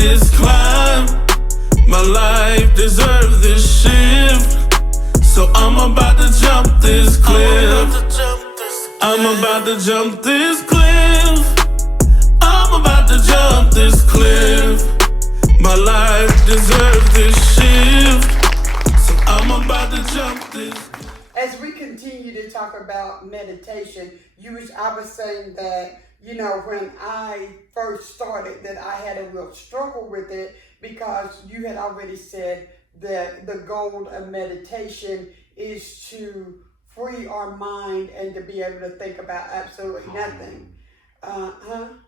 this climb. My life deserves this shift. So I'm about to jump this cliff. I'm about to jump this cliff. I'm about to jump this cliff. My life deserves this shift. So I'm about to jump this. As we continue to talk about meditation, I was saying that, when I first started, that I had a real struggle with it because you had already said that the goal of meditation is to free our mind and to be able to think about absolutely nothing. Having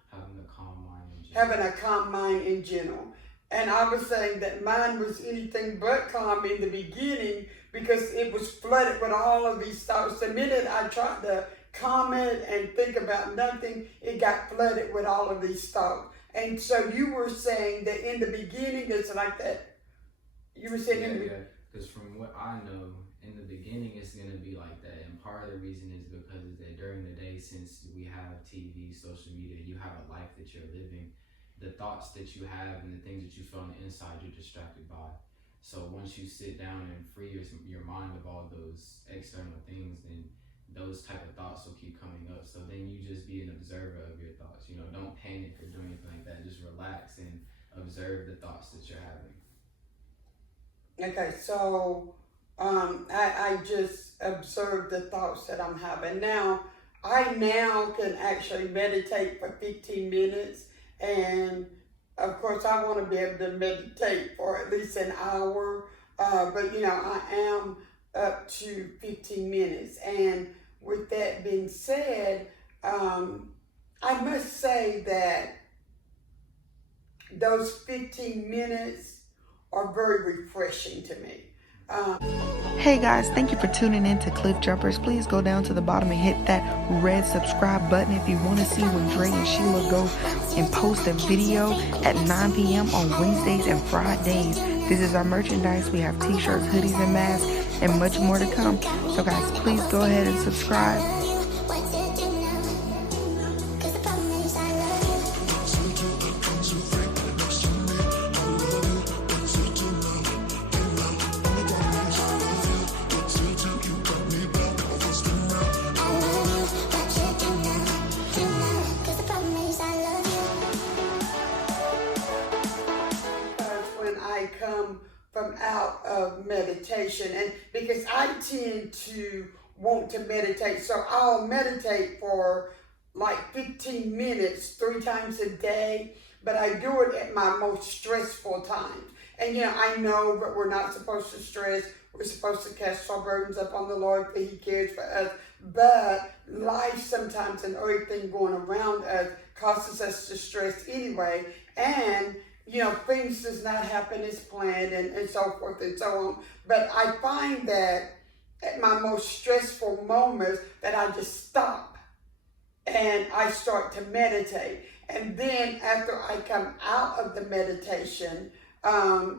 a calm mind in general. And I was saying that mine was anything but calm in the beginning because it was flooded with all of these thoughts. The minute I tried to calm it and think about nothing, it got flooded with all of these thoughts. And so you were saying that in the beginning, it's like that. You were saying because from what I know, in the beginning, it's going to be like that. And part of the reason is because that during the day, since we have TV, social media, you have a life that you're living. The thoughts that you have and the things that you feel on the inside, you're distracted by. So once you sit down and free your mind of all those external things, then those type of thoughts will keep coming up. So then you just be an observer of your thoughts. Don't panic or do anything like that. Just relax and observe the thoughts that you're having. Okay, so I just observe the thoughts that I'm having. I can actually meditate for 15 minutes. And of course, I want to be able to meditate for at least an hour. But I am up to 15 minutes. And with that being said, I must say that those 15 minutes are very refreshing to me. Hey guys, thank you for tuning in to Cliff Jumpers. Please go down to the bottom and hit that red subscribe button if you want to see when Dre and Sheila go and post a video at 9 p.m. on Wednesdays and Fridays. This is our merchandise. We have t-shirts, hoodies, and masks, and much more to come. So guys, please go ahead and subscribe. Come from out of meditation, and because I tend to want to meditate, so I'll meditate for like 15 minutes 3 times a day, but I do it at my most stressful times. And I know that we're not supposed to stress. We're supposed to cast our burdens upon the Lord, for He cares for us. But life sometimes and everything going around us causes us to stress anyway, and things does not happen as planned and so forth and so on. But I find that at my most stressful moments that I just stop and I start to meditate. And then after I come out of the meditation, I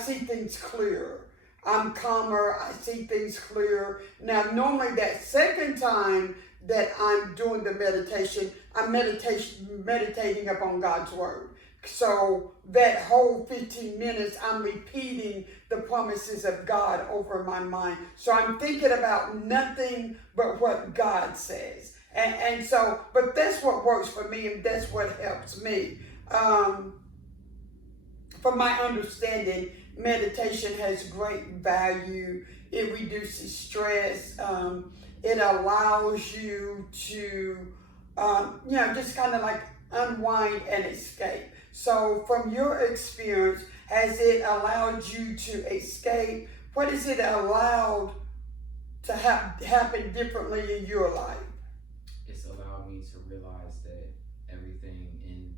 see things clearer. I'm calmer, I see things clearer. Now, normally that second time that I'm doing the meditation, I'm meditating upon God's word. So that whole 15 minutes, I'm repeating the promises of God over my mind. So I'm thinking about nothing but what God says. And so, but that's what works for me, and that's what helps me. From my understanding, meditation has great value. It reduces stress. It allows you to, just kind of like unwind and escape. So from your experience, has it allowed you to escape? What has it allowed to happen differently in your life? It's allowed me to realize that everything in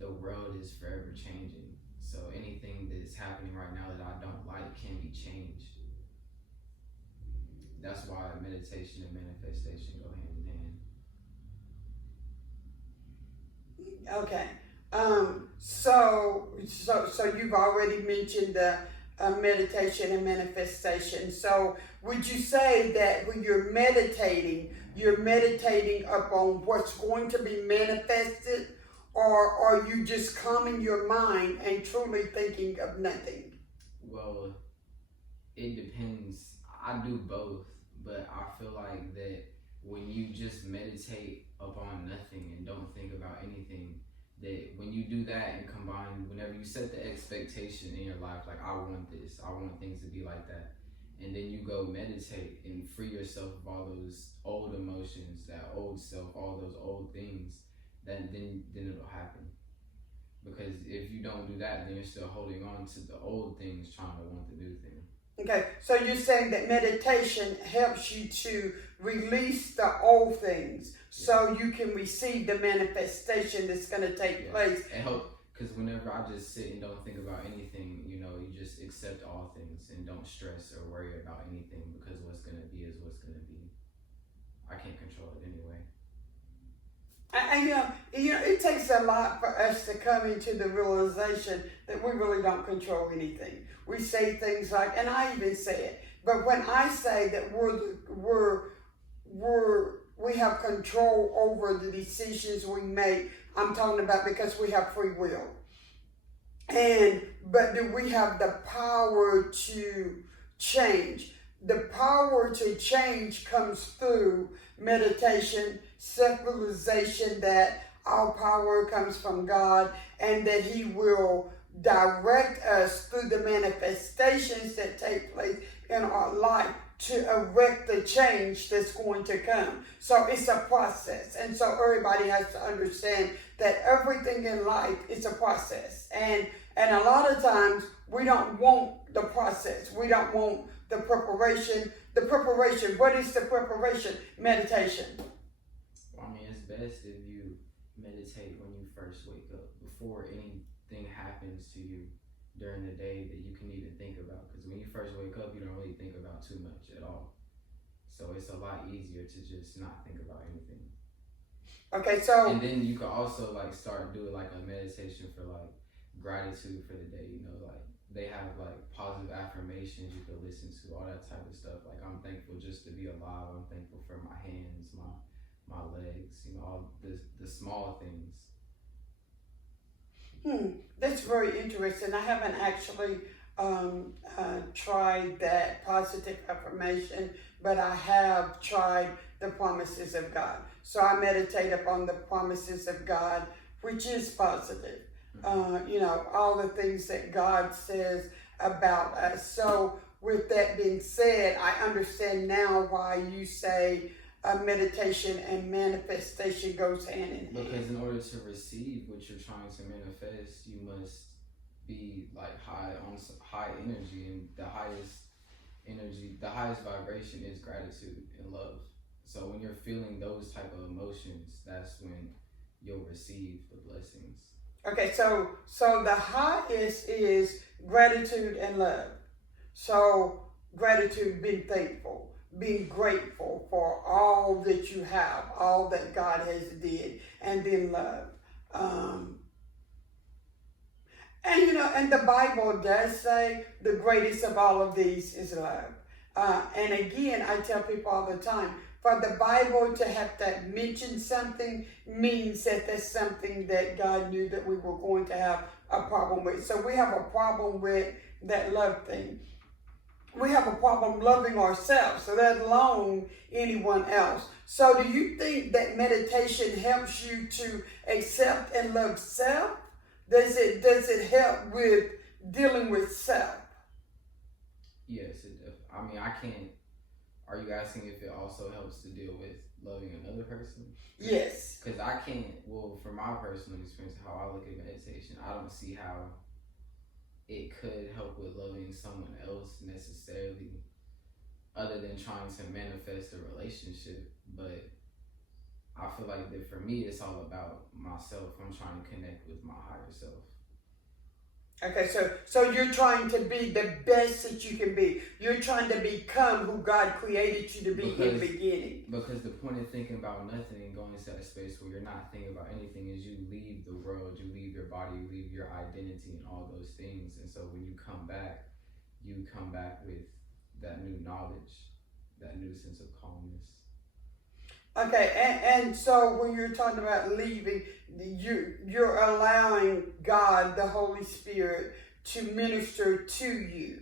the world is forever changing. So anything that's happening right now that I don't like can be changed. That's why meditation and manifestation go hand in hand. Okay. So you've already mentioned the meditation and manifestation. So would you say that when you're meditating upon what's going to be manifested, or are you just calming your mind and truly thinking of nothing? Well, it depends. I do both, but I feel like that when you just meditate upon nothing and don't think about anything, that when you do that and combine, whenever you set the expectation in your life, like I want this, I want things to be like that, and then you go meditate and free yourself of all those old emotions, that old self, all those old things, then it'll happen. Because if you don't do that, then you're still holding on to the old things, trying to want the new thing. Okay, so you're saying that meditation helps you to release the old things so you can receive the manifestation that's going to take place. It helps, because whenever I just sit and don't think about anything, you just accept all things and don't stress or worry about anything, because what's going to be is what's going to be. I can't control it anyway. And it takes a lot for us to come into the realization that we really don't control anything. We say things like, and I even say it, but when I say that we have control over the decisions we make, I'm talking about because we have free will. But do we have the power to change? The power to change comes through meditation, self-realization that our power comes from God and that He will direct us through the manifestations that take place in our life to erect the change that's going to come. So it's a process. And so everybody has to understand that everything in life is a process. And a lot of times we don't want the process. We don't want the preparation. The preparation, what is the preparation? Meditation. Well, it's best if you meditate when you first wake up, before anything happens to you during the day that you can even think about. Because when you first wake up, you don't really think about too much at all. So it's a lot easier to just not think about anything. Okay, so... And then you can also start doing a meditation for gratitude for the day, they have positive affirmations you can listen to, all that type of stuff. I'm thankful just to be alive. I'm thankful for my hands, my legs, all the small things. That's very interesting. I haven't actually tried that positive affirmation, but I have tried the promises of God. So I meditate upon the promises of God, which is positive. All the things that God says about us. So with that being said, I understand now why you say meditation and manifestation goes hand in hand. Because in order to receive what you're trying to manifest, you must be high energy, and the highest vibration is gratitude and love. So when you're feeling those type of emotions, that's when you'll receive the blessings. Okay, so the highest is gratitude and love. So gratitude, being thankful, being grateful for all that you have, all that God has did, and then love. And the Bible does say the greatest of all of these is love. And again, I tell people all the time, for the Bible to have that mention something means that that's something that God knew that we were going to have a problem with. So we have a problem with that love thing. We have a problem loving ourselves, so let alone anyone else. So do you think that meditation helps you to accept and love self? Does it help with dealing with self? Yes, it does. I can't. Are you asking if it also helps to deal with loving another person? Yes. Because I can't, from my personal experience, how I look at meditation, I don't see how it could help with loving someone else necessarily, other than trying to manifest a relationship. But I feel like that for me, it's all about myself. I'm trying to connect with my higher self. Okay, so you're trying to be the best that you can be. You're trying to become who God created you to be in the beginning. Because the point of thinking about nothing and going into that space where you're not thinking about anything is you leave the world, you leave your body, you leave your identity and all those things. And so when you come back with that new knowledge, that new sense of calmness. Okay, and so when you're talking about leaving, you're allowing God, the Holy Spirit, to minister to you.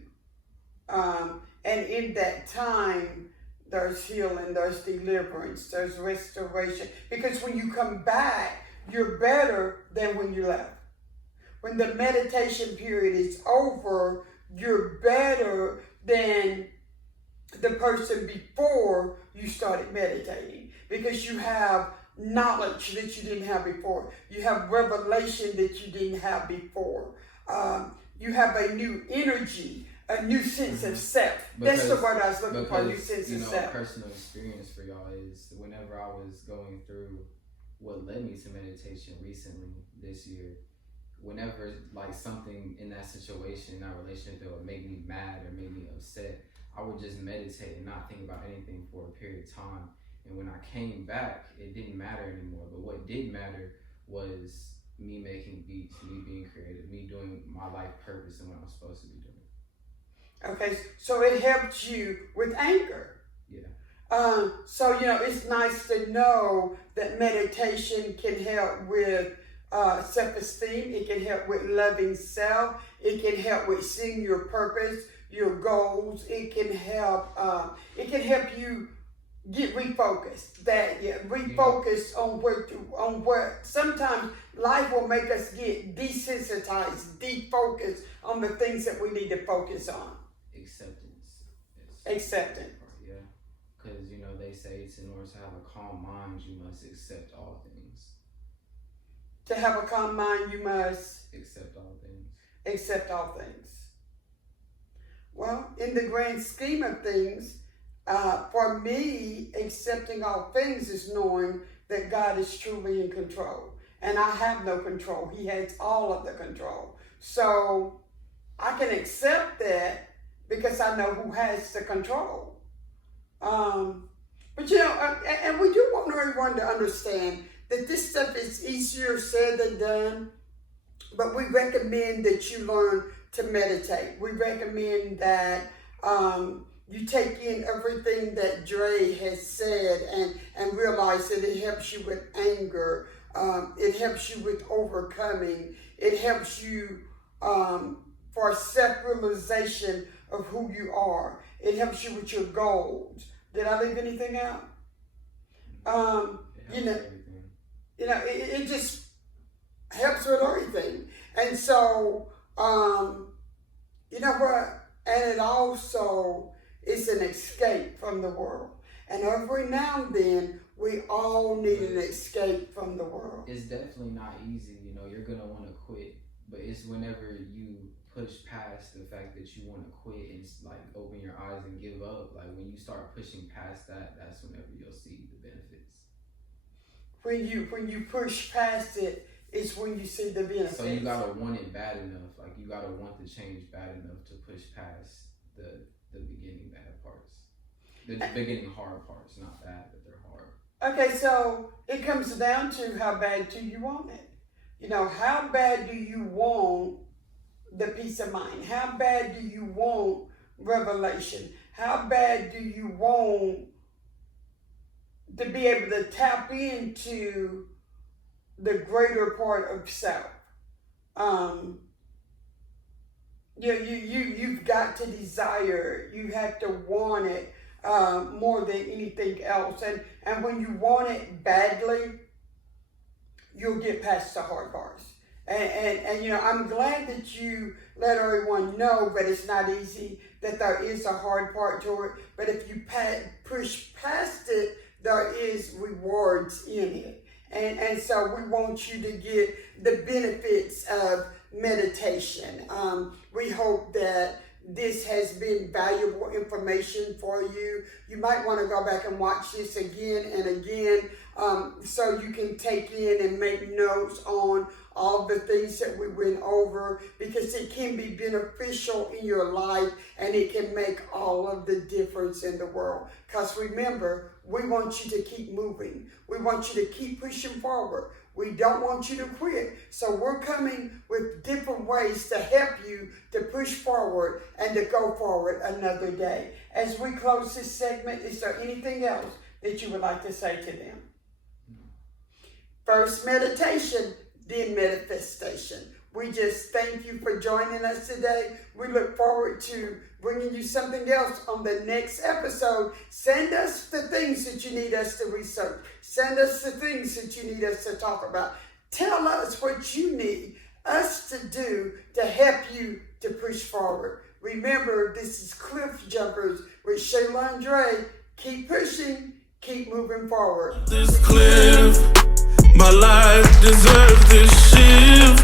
And in that time, there's healing, there's deliverance, there's restoration. Because when you come back, you're better than when you left. When the meditation period is over, you're better than the person before you started meditating, because you have knowledge that you didn't have before. You have revelation that you didn't have before. You have a new energy, a new sense of self. That's the word I was looking for, a new sense of self. Personal experience for y'all is whenever I was going through what led me to meditation recently this year, whenever like something in that situation, in that relationship that would make me mad or make me upset, I would just meditate and not think about anything for a period of time. And when I came back, it didn't matter anymore. But what did matter was me making beats, me being creative, me doing my life purpose and what I'm supposed to be doing. Okay, so it helped you with anger. Yeah. So, it's nice to know that meditation can help with self-esteem. It can help with loving self. It can help with seeing your purpose, your goals. It can help you get refocused. Refocus on where sometimes life will make us get desensitized, defocused on the things that we need to focus on. Acceptance. Yeah. Because, they say it's in order to have a calm mind, you must accept all things. To have a calm mind, you must accept all things. Accept all things. Well, in the grand scheme of things, for me, accepting all things is knowing that God is truly in control. And I have no control. He has all of the control. So I can accept that because I know who has the control. But and we do want everyone to understand that this stuff is easier said than done. But we recommend that you learn to meditate. We recommend that you take in everything that Dre has said and realize that it helps you with anger. It helps you with overcoming. It helps you for self-realization of who you are. It helps you with your goals. Did I leave anything out? It just helps with everything. And so, you know what? And it also is an escape from the world. And every now and then, we all need an escape from the world. It's definitely not easy. You're going to want to quit. But it's whenever you push past the fact that you want to quit and open your eyes and give up. Like when you start pushing past that, that's whenever you'll see the benefits. When you push past it, it's when you see the benefits. So you gotta want it bad enough. Like you gotta want the change bad enough to push past the beginning bad parts. The beginning hard parts, not bad, but they're hard. Okay, so it comes down to how bad do you want it? How bad do you want the peace of mind? How bad do you want revelation? How bad do you want to be able to tap into the greater part of self? You've got to desire it. You have to want it more than anything else. And when you want it badly, you'll get past the hard parts. And I'm glad that you let everyone know that it's not easy, that there is a hard part to it. But if you push past it, there is rewards in it. And so we want you to get the benefits of meditation. We hope that this has been valuable information for you. You might want to go back and watch this again and again so you can take in and make notes on all the things that we went over, because it can be beneficial in your life and it can make all of the difference in the world. Because remember, we want you to keep moving. We want you to keep pushing forward. We don't want you to quit. So we're coming with different ways to help you to push forward and to go forward another day. As we close this segment, is there anything else that you would like to say to them? First meditation, then manifestation. We just thank you for joining us today. We look forward to bringing you something else on the next episode. Send us the things that you need us to research. Send us the things that you need us to talk about. Tell us what you need us to do to help you to push forward. Remember, this is Cliff Jumpers with Shayla Andre. Keep pushing, keep moving forward. This cliff, my life deserves this shift.